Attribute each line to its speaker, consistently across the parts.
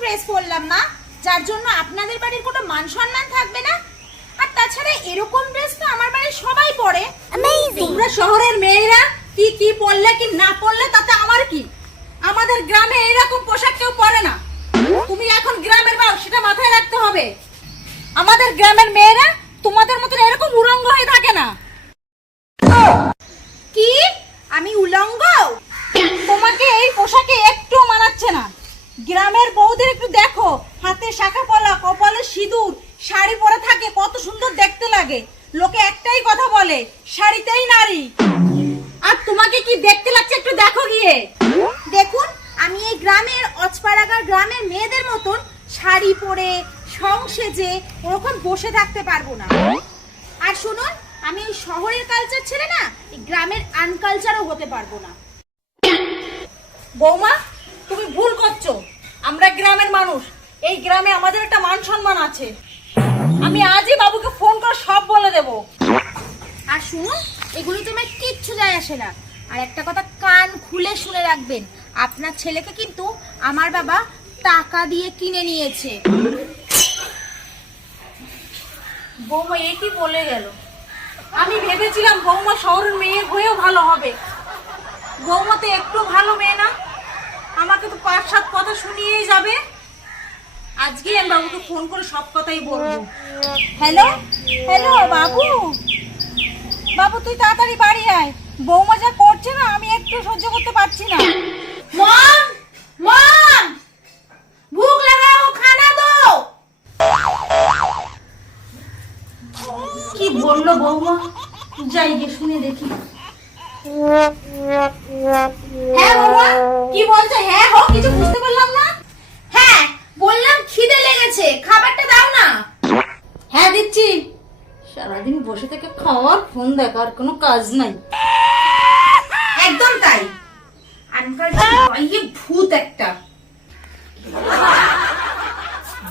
Speaker 1: Dress পরলাম না যার জন্য আপনাদের বাড়ির কোনো মান সম্মান থাকবে না। আর তাছাড়া এরকম ড্রেস তো আমার বাড়ির সবাই পরে।
Speaker 2: তোমরা শহরের মেয়েরা কি কি পরলে কি না পরলে তাতে আমার কি? আমাদের গ্রামে এরকম পোশাক কেউ পরে না। তুমি এখন গ্রামের বাউ সেটা মাথায় রাখতে হবে। আমাদের গ্রামের মেয়েরা তোমাদের দেখো
Speaker 1: দেখুন, আমি এই গ্রামের, অচপাড়াগার গ্রামের মেয়েদের মতন শাড়ি পরে, সং সেজে ওরকম বসে থাকতে পারব না। আর শুনুন, আমি এই শহরের কালচার ছেড়ে না, এই গ্রামের আনকালচারও হতে পারব না।
Speaker 2: বৌমা, তুমি ভুল করছ। আমরা গ্রামের মানুষ, এই গ্রামে আমাদের একটা মান সম্মান আছে। আমি আজই বাবুকে ফোন করে সব বলে দেবো।
Speaker 1: আর শুনুন, এগুলো তোমার কিচ্ছু যায় আসে না। আর একটা কথা কান খুলে শুনে রাখবেন, আপনার ছেলেকে কিন্তু আমার বাবা টাকা দিয়ে কিনে নিয়েছে।
Speaker 2: বৌমা, এ কি বলে গেল? আমি ভেবেছিলাম বৌমা শহরের মেয়ে হয়েও ভালো হবে। বৌমা তো একটু ভালো মেয়ে না। আমাকে তো পাঁচ, সাত কথা শুনিয়েই যাবে। আজকে আমি বাবুকে ফোন করে সব কথাই বলব। হ্যালো? হ্যালো, বাবু? বাবু, তুই তাড়াতাড়ি বাড়ি আয়। বৌমা যা করছে না, আমি একটু সহ্য করতে পারছি না।
Speaker 1: মম মম, ভুক লাগাও, খানা দো
Speaker 2: কি বলল বৌমা? যাই গিয়ে শুনে দেখি। হ্যাঁ বৌমা, কি বলছে? হ্যাঁ হো, কিছু বুঝতে পারলাম না।
Speaker 1: হ্যাঁ বললাম খিদে লেগেছে, খাবারটা দাও না।
Speaker 2: হ্যাঁ দিচ্ছি। সারাদিন বসে থেকে খাওয়ার ফোন দেখার কোনো কাজ নাই।
Speaker 1: একদম তাই। আনকাল ইয়ে ভূত একটা।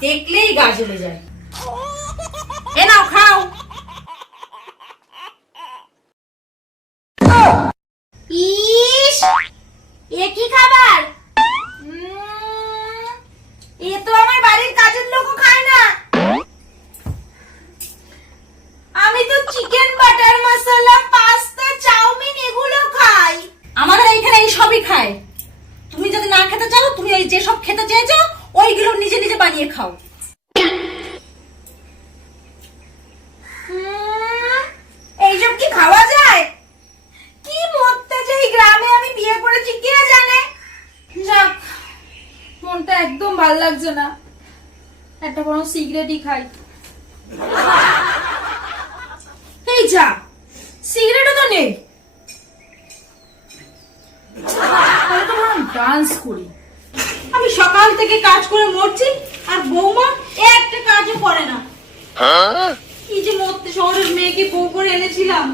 Speaker 2: দেখলেই গা জ্বলে যায়। এ নাও খাও।
Speaker 1: ইস এ কি খাবার? উম, এ তো আমার বাড়ির কাজের লোকও খায় না আমি তো chicken butter masala pasta chowmein এগুলো খাই
Speaker 2: আমাদের এইখানে এই সবই খায় তুমি যদি না খেতে চাও তুমি ওই যে সব খেতে চেয়েছো ওইগুলো নিজে নিজে বানিয়ে খাও।
Speaker 1: এইসব কি খাওয়া যায়? কি মরতে গ্রামে আমি বিয়ে করেছি, কে জানে?
Speaker 3: যাক, মনটা একদম ভালো লাগছে না। একটা বড় সিগারেটই খাই
Speaker 1: এই যা সিগারেটও তো নেই
Speaker 3: তাহলে তো বরং ডান্স করি
Speaker 2: আমি সকাল থেকে কাজ করে মরছি আর বৌমা একটা কাজও করে না। কি যে মরতে শহরের মেয়েকে বউ করে এনেছিলাম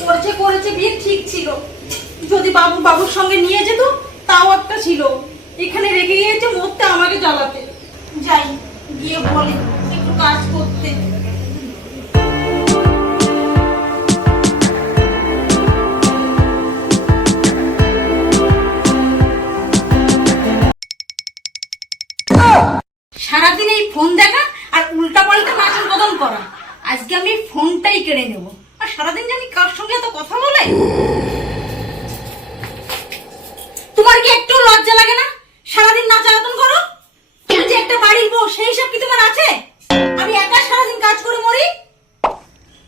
Speaker 2: করেছে করেছে বিয়ে ঠিক ছিল। যদি বাবু বাবুর সঙ্গে নিয়ে যেত তাও একটা ছিল। এখানে রেখে গিয়েছে মরতে আমাকে জ্বালাতে। যাই গিয়ে বলে একটু কাজ করতে। সারাদিন এই ফোন দেখা আর উল্টা পাল্টা বাসন বদল করা। আজকে আমি ফোনটাই কেড়ে নেব। আর সারাদিন জানি কার সঙ্গে এত কথা বলে? তোমার কি একটু লজ্জা লাগে না? সারাদিন নাচ জ্বালাতন করো? যে একটা বাড়ির বউ, সেই সব কি তোমার আছে আমি একা সারাদিন কাজ করে মরি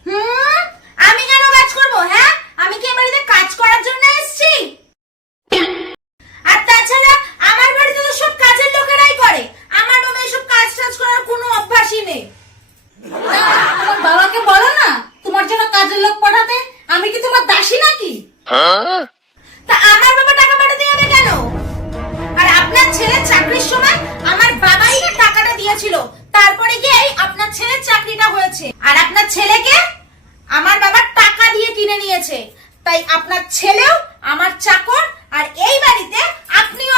Speaker 1: হুম আমি কেন কাজ করব হ্যাঁ আমি কি এ বাড়িতে কাজ করার জন্য এসেছি আর তাছাড়া আমার বাড়িতে তো সব কাজের লোকেরাই করে আমার বাবা এসব কাজ টাজ করার কোনো
Speaker 2: বাবাকে বলো না, তোমার জন্য কাজের লোক পাঠাতে আমি কি তোমার দাসী নাকি?
Speaker 1: তা আমার বাবা টাকা পাঠাতে যাবে কেন? আর আপনার ছেলের চাকরির সময় আমার বাবাই টাকাটা দিয়েছিল, তারপরে গিয়ে আপনার ছেলের চাকরিটা হয়েছে। আর আপনার ছেলেকে আমার বাবা টাকা দিয়ে কিনে নিয়েছে। তাই আপনার ছেলেও আমার চাকর, আর এই বাড়িতে আপনিও